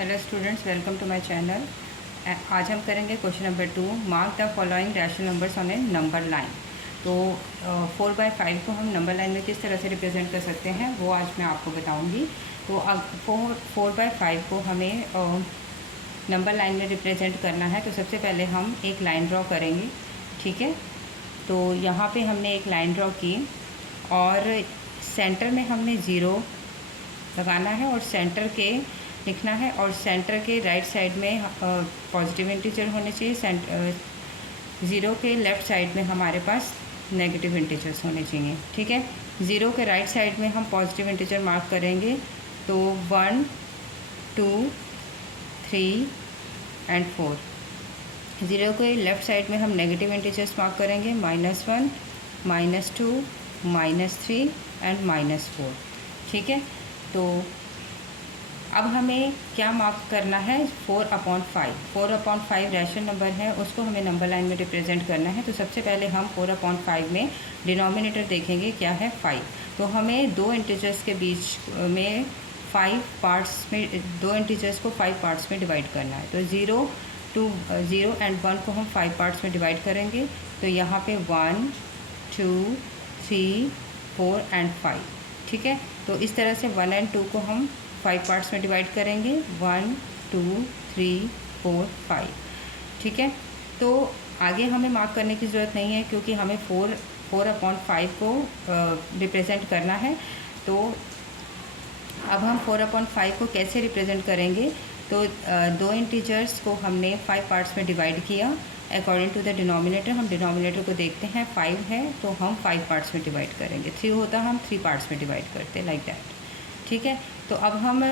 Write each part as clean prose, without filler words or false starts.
Hello students, welcome to my channel. आज हम करेंगे question number 2, mark the following rational numbers on a number line. तो 4/5 को हम नंबर लाइन में किस तरह से रिप्रेजेंट कर सकते हैं वो आज मैं आपको बताऊंगी। तो अब 4/5 को हमें नंबर लाइन में रिप्रेजेंट करना है। तो सबसे पहले हम एक लाइन ड्रॉ करेंगे, ठीक है। तो यहाँ पे हमने एक लाइन ड्रॉ की और सेंटर में हमने 0 लगाना है और सेंटर के लिखना है, और सेंटर के राइट साइड में पॉजिटिव इंटीजर होने चाहिए। 0 के लेफ़्ट साइड में हमारे पास नेगेटिव इंटीजर्स होने चाहिए, ठीक है। 0 के राइट साइड में हम पॉजिटिव इंटीजर मार्क करेंगे। तो 1, 2, 3 एंड 4। 0 के लेफ़्ट साइड में हम नेगेटिव इंटीजर्स मार्क करेंगे, -1, -2, -3 एंड -4, ठीक है। तो अब हमें क्या मार्क करना है, 4/5। 4/5 रैशनल नंबर है, उसको हमें नंबर लाइन में रिप्रेजेंट करना है। तो सबसे पहले हम 4/5 में डिनोमिनेटर देखेंगे क्या है, 5। तो हमें दो इंटीजर्स के बीच में 5 पार्ट्स में, दो इंटीजर्स को 5 पार्ट्स में डिवाइड करना है। तो 0 एंड 1 को हम 5 पार्ट्स में डिवाइड करेंगे। तो यहाँ पे 1, 2, 3, 4 एंड 5, ठीक है। तो इस तरह से 1 एंड 2 को हम 5 पार्ट्स में डिवाइड करेंगे, 1, 2, 3, 4, 5, ठीक है। तो आगे हमें मार्क करने की ज़रूरत नहीं है क्योंकि हमें 4/5 को रिप्रेजेंट करना है। तो अब हम 4/5 को कैसे रिप्रेजेंट करेंगे। तो दो इंटीजर्स को हमने 5 पार्ट्स में डिवाइड किया अकॉर्डिंग टू द डिनोमिनेटर। हम डिनोमिनेटर को देखते हैं, 5 है तो हम 5 पार्ट्स में डिवाइड करेंगे, 3 होता हम 3 पार्ट्स में डिवाइड करते, लाइक दैट, ठीक है। तो अब हम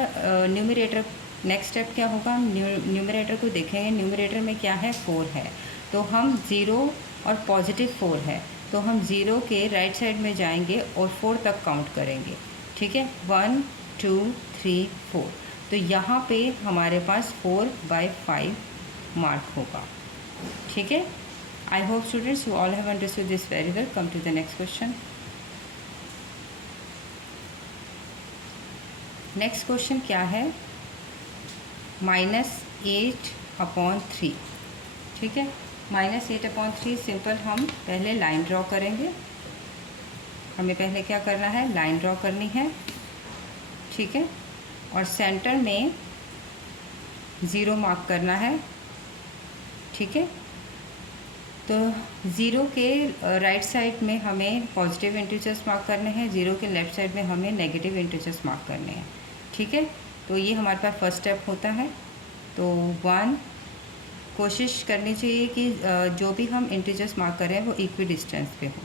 न्यूमरेटर, नेक्स्ट स्टेप क्या होगा, हम न्यूमरेटर को देखेंगे। न्यूमरेटर में क्या है, 4 है। तो हम 0 और पॉजिटिव 4 है, तो हम 0 के राइट साइड में जाएंगे और 4 तक काउंट करेंगे, ठीक है। 1, 2, 3, 4। तो यहाँ पे हमारे पास 4/5 मार्क होगा, ठीक है। I hope students you all have understood this very well. Come to the next question. Next question क्या है, -8/3, ठीक है। -8/3 सिंपल, हम पहले लाइन ड्रॉ करेंगे। हमें पहले क्या करना है, लाइन ड्रॉ करनी है, ठीक है। और सेंटर में 0 मार्क करना है, ठीक है। तो 0 के राइट साइड में हमें पॉजिटिव इंटीजर्स मार्क करने हैं, 0 के लेफ़्ट साइड में हमें नेगेटिव इंटीजर्स मार्क करने हैं, ठीक है। तो ये हमारे पास फर्स्ट स्टेप होता है। तो 1, कोशिश करनी चाहिए कि जो भी हम इंटीजर्स मार्क करें वो इक्वी डिस्टेंस पे हो।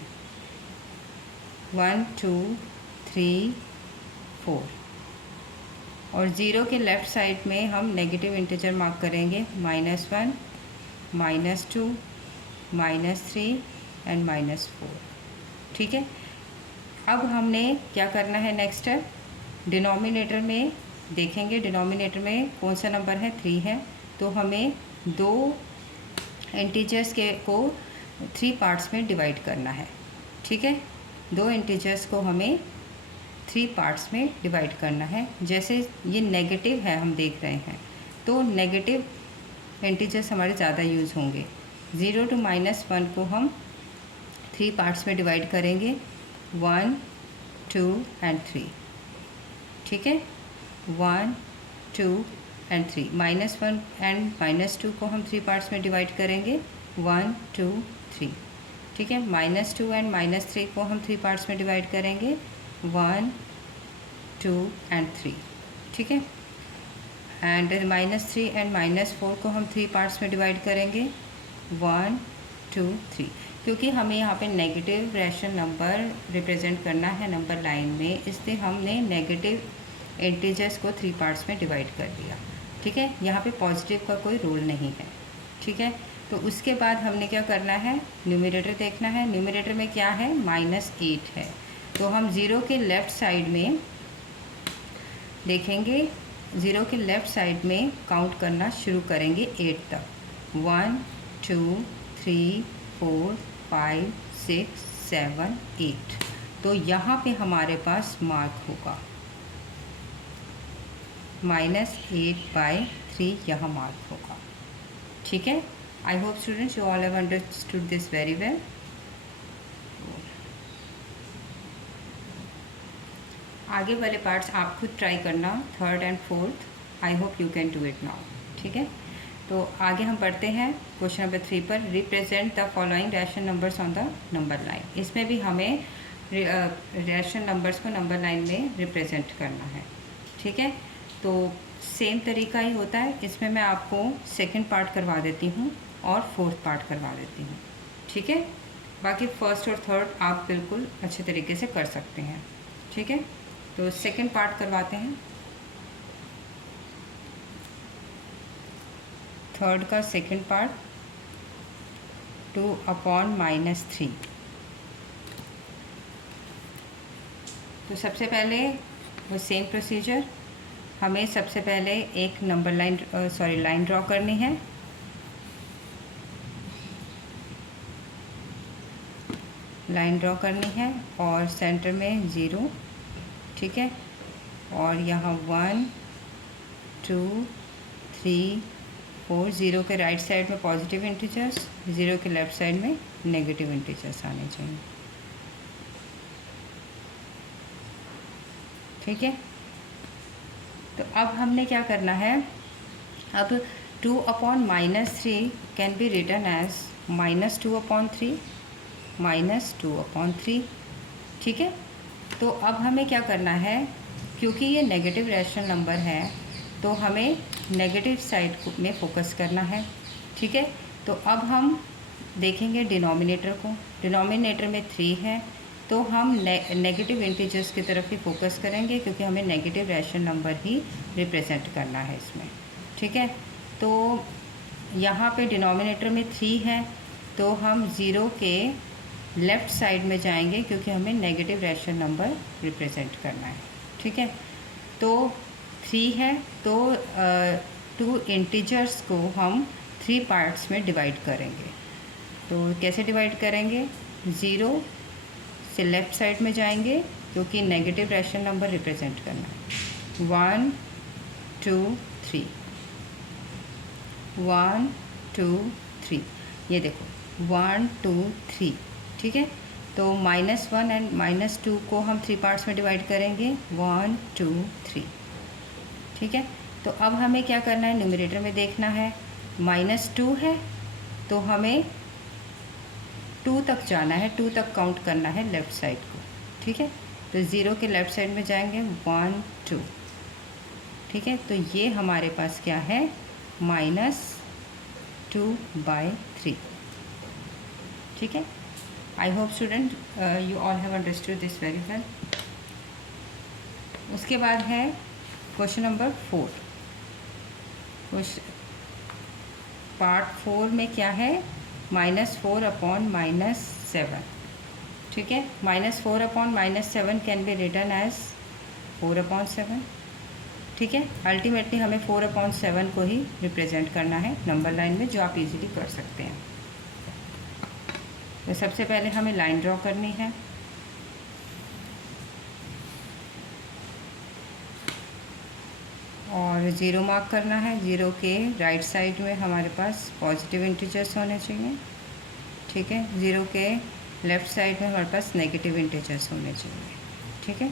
1, 2, 3, 4। और 0 के लेफ़्ट साइड में हम नेगेटिव इंटीजर मार्क करेंगे, -1, -2, -3 एंड -4, ठीक है। अब हमने क्या करना है, नेक्स्ट स्टेप, डिनोमिनेटर में देखेंगे। डिनोमिनेटर में कौन सा नंबर है, 3 है। तो हमें दो इंटीजर्स को 3 पार्ट्स में डिवाइड करना है, ठीक है। दो इंटीजर्स को हमें 3 पार्ट्स में डिवाइड करना है। जैसे ये नेगेटिव है, हम देख रहे हैं, तो नेगेटिव इंटीजर्स हमारे ज़्यादा यूज़ होंगे। 0 to -1 को हम 3 पार्ट्स में डिवाइड करेंगे, 1, 2 एंड 3, ठीक है। 1, 2 एंड 3। -1 एंड -2 को हम 3 पार्ट्स में डिवाइड करेंगे, 1, 2, 3, ठीक है। -2 एंड -3 को हम 3 पार्ट्स में डिवाइड करेंगे, 1, 2 एंड 3, ठीक है। एंड -3 एंड -4 को हम 3 पार्ट्स में डिवाइड करेंगे, 1, 2, 3। क्योंकि हमें यहाँ पे नेगेटिव रैशनल नंबर रिप्रेजेंट करना है नंबर लाइन में, इसलिए हमने नेगेटिव इंटीजर्स को 3 पार्ट्स में डिवाइड कर दिया, ठीक है। यहाँ पे पॉजिटिव का कोई रूल नहीं है, ठीक है। तो उसके बाद हमने क्या करना है, न्यूमरेटर देखना है। न्यूमरेटर में क्या है, -8 है। तो हम 0 के लेफ़्ट साइड में देखेंगे, 0 के लेफ़्ट साइड में काउंट करना शुरू करेंगे 8 तक, 1, 2, 3, 4, 5, 6, 7, 8। तो यहाँ पे हमारे पास मार्क होगा, -8/3 यहाँ मार्क होगा। ठीक है, I hope students you all have understood this very well. आगे वाले पार्ट्स आप खुद ट्राई करना, third and fourth. I hope you can do it now. ठीक है, तो आगे हम पढ़ते हैं क्वेश्चन नंबर 3 पर। Represent the following rational numbers on the number line. इसमें भी हमें रैशनल नंबर्स को नंबर लाइन में रिप्रेजेंट करना है। ठीक है, तो सेम तरीका ही होता है। इसमें मैं आपको सेकंड पार्ट करवा देती हूँ और फोर्थ पार्ट करवा देती हूँ। ठीक है, बाकी फर्स्ट और थर्ड आप बिल्कुल अच्छे तरीके से कर सकते हैं। ठीक है, तो सेकंड पार्ट करवाते हैं। थर्ड का सेकंड पार्ट 2/-3। तो सबसे पहले वो सेम प्रोसीजर, हमें सबसे पहले एक नंबर लाइन लाइन ड्रॉ करनी है। लाइन ड्रॉ करनी है और सेंटर में 0। ठीक है, और यहाँ 1 2 3 4, 0 के राइट साइड में पॉजिटिव इंटीजर्स, 0 के लेफ़्ट साइड में नेगेटिव इंटीजर्स आने चाहिए। ठीक है, तो अब हमने क्या करना है, अब 2/-3 कैन बी रिटन एज -2/3 -2/3। ठीक है, तो अब हमें क्या करना है, क्योंकि ये नेगेटिव रैशनल नंबर है तो हमें नेगेटिव साइड में फोकस करना है। ठीक है, तो अब हम देखेंगे डिनोमिनेटर को। डिनोमिनेटर में 3 है तो हम नेगेटिव इंटीजर्स की तरफ ही फोकस करेंगे, क्योंकि हमें नेगेटिव रैशनल नंबर ही रिप्रेजेंट करना है इसमें। ठीक है, तो यहाँ पे डिनोमिनेटर में 3 है तो हम 0 के लेफ़्ट साइड में जाएंगे, क्योंकि हमें नेगेटिव रैशनल नंबर रिप्रेजेंट करना है। ठीक है, तो 3 है तो 2 इंटीजर्स को हम 3 पार्ट्स में डिवाइड करेंगे। तो कैसे डिवाइड करेंगे, 0 से लेफ़्ट साइड में जाएंगे, क्योंकि नेगेटिव रैशनल नंबर रिप्रेजेंट करना है। 1 2 3 1 2 3, ये देखो 1 2 3। ठीक है, तो -1 एंड -2 को हम 3 पार्ट्स में डिवाइड करेंगे, 1 2 3। ठीक है, तो अब हमें क्या करना है, न्यूमरेटर में देखना है। -2 है तो हमें 2 तक जाना है, 2 तक काउंट करना है लेफ़्ट साइड को। ठीक है, तो 0 के लेफ़्ट साइड में जाएंगे, 1 2। ठीक है, तो ये हमारे पास क्या है, -2/3। ठीक है, I hope student you all have understood this very well. उसके बाद है क्वेश्चन नंबर 4। पार्ट 4 में क्या है, -4/-7। ठीक है, -4/-7 कैन बी रिटन एज 4/7। ठीक है, अल्टीमेटली हमें 4/7 को ही रिप्रेजेंट करना है नंबर लाइन में, जो आप इजीली कर सकते हैं। तो सबसे पहले हमें लाइन ड्रॉ करनी है। और 0 मार्क करना है। 0 के राइट साइड में हमारे पास पॉजिटिव इंटीजर्स होने चाहिए। ठीक है, 0 के लेफ़्ट साइड में हमारे पास नेगेटिव इंटीजर्स होने चाहिए। ठीक है,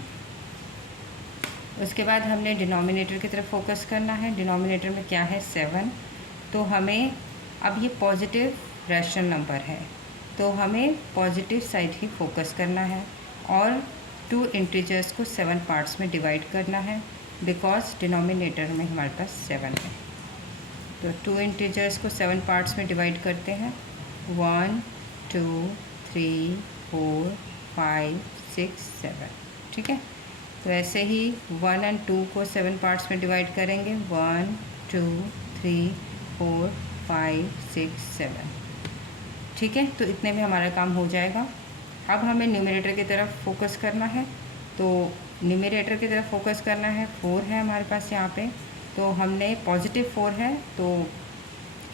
उसके बाद हमने डिनोमिनेटर की तरफ फोकस करना है। डिनोमिनेटर में क्या है, 7। तो हमें अब ये पॉजिटिव रैशनल नंबर है तो हमें पॉजिटिव साइड ही फोकस करना है और 2 इंटीजर्स को 7 पार्ट्स में डिवाइड करना है, बिकॉज डिनोमिनेटर में हमारे पास 7 है। तो 2 इंटीजर्स को 7 पार्ट्स में डिवाइड करते हैं, 1 2 3 4 5 6 7। ठीक है, तो ऐसे ही 1 और 2 को 7 पार्ट्स में डिवाइड करेंगे, 1 2 3 4 5 6 7। ठीक है, तो इतने में हमारा काम हो जाएगा। अब हमें न्यूमरेटर की तरफ फोकस करना है। तो न्यूमरेटर की तरफ फोकस करना है, 4 है हमारे पास यहाँ पे, तो हमने पॉजिटिव 4 है तो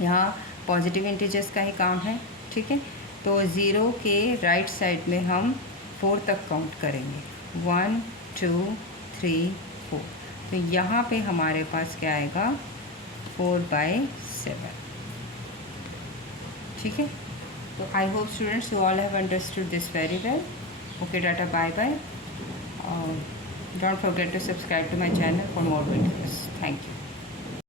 यहाँ पॉजिटिव इंटीजर्स का ही काम है। ठीक है, तो 0 के राइट साइड में हम 4 तक काउंट करेंगे, 1 2 3 4। तो यहाँ पे हमारे पास क्या आएगा 4/7। ठीक है, तो I hope students you all have understood this very well. Okay, tata, bye bye. Don't forget to subscribe to my channel for more videos. Thank you.